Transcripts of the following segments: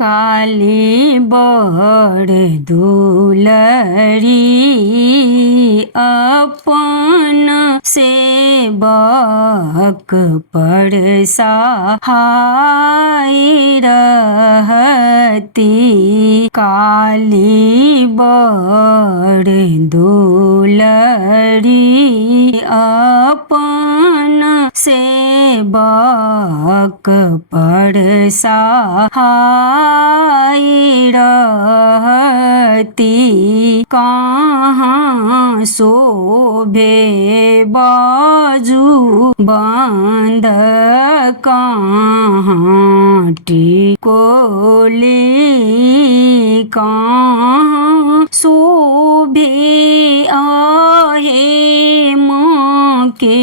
काली बड़ दुलरी अपन सेवक पर सहाय रहती। काली बड़ दुलरी अपन सेवक पर सहाय रहती। कहाँ शोभे बाजू बंद, कहाँ टिकोली, कहाँ शोभे आहे माँ के,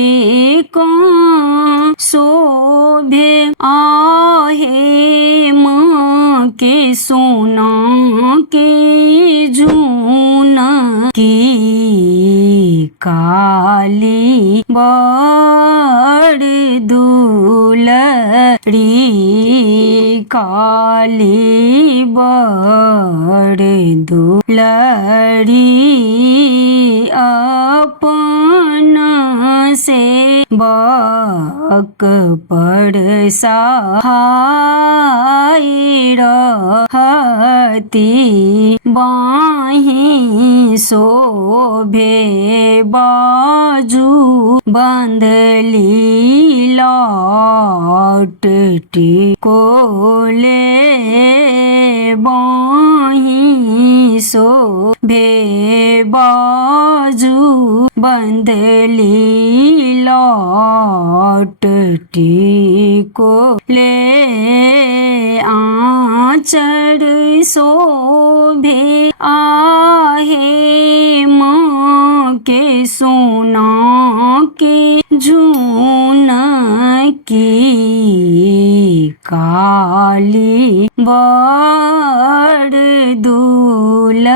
कहाँ शोभे आहे माँ के सोना के जून की। काली बड़ दुलरी, काली बड़ दुलरी अपन सेवक पर सहाय रहती। बाहीं शोभे बाजू बंदली लौट टिकोले। बाहीं शोभे बाजू बंदली लौट टिकोले। आँचर शोभे आहे माँ के सोना के जून की। काली बड़ दुलरी,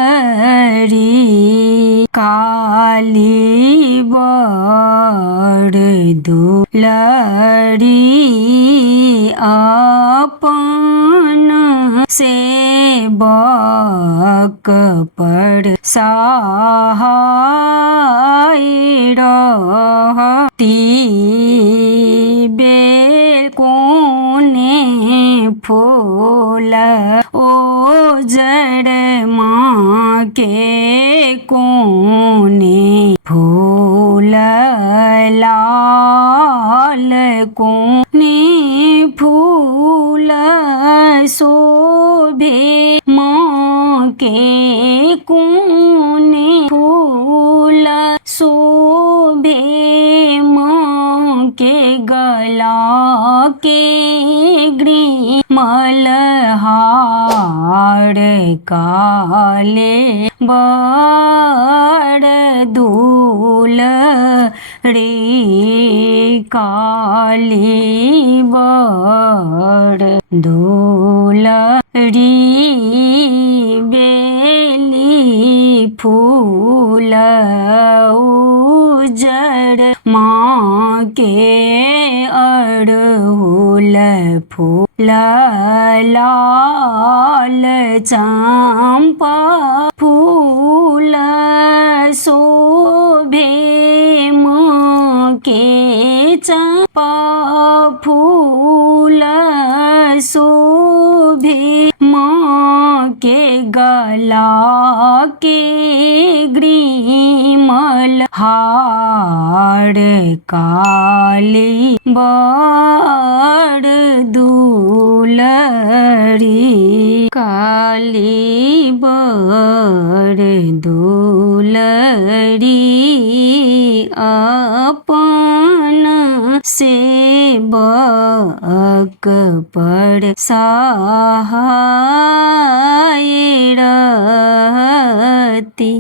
काली बड़ दुलरी अपन सेवक पर सहाय रहती। बेलकोने फूल ओजड़ माँ के कोने, फूल लाल कोने फूल शोभे माँ के कोने, फूल शोभे माँ के गला के ग्रीमल हार। काले बड़ दुलरी, काली बड़ दुलरी बेली फूल उजड़ माँ के अड़हुल, फूल लाल चंपा फूल शोभे माँ के, चंपा फूल शोभे माँ के गला के ग्रीमल हार। काली बड़ दुलरी, काली बड़ दुलरी अपन सेवक पर सहाय रहती।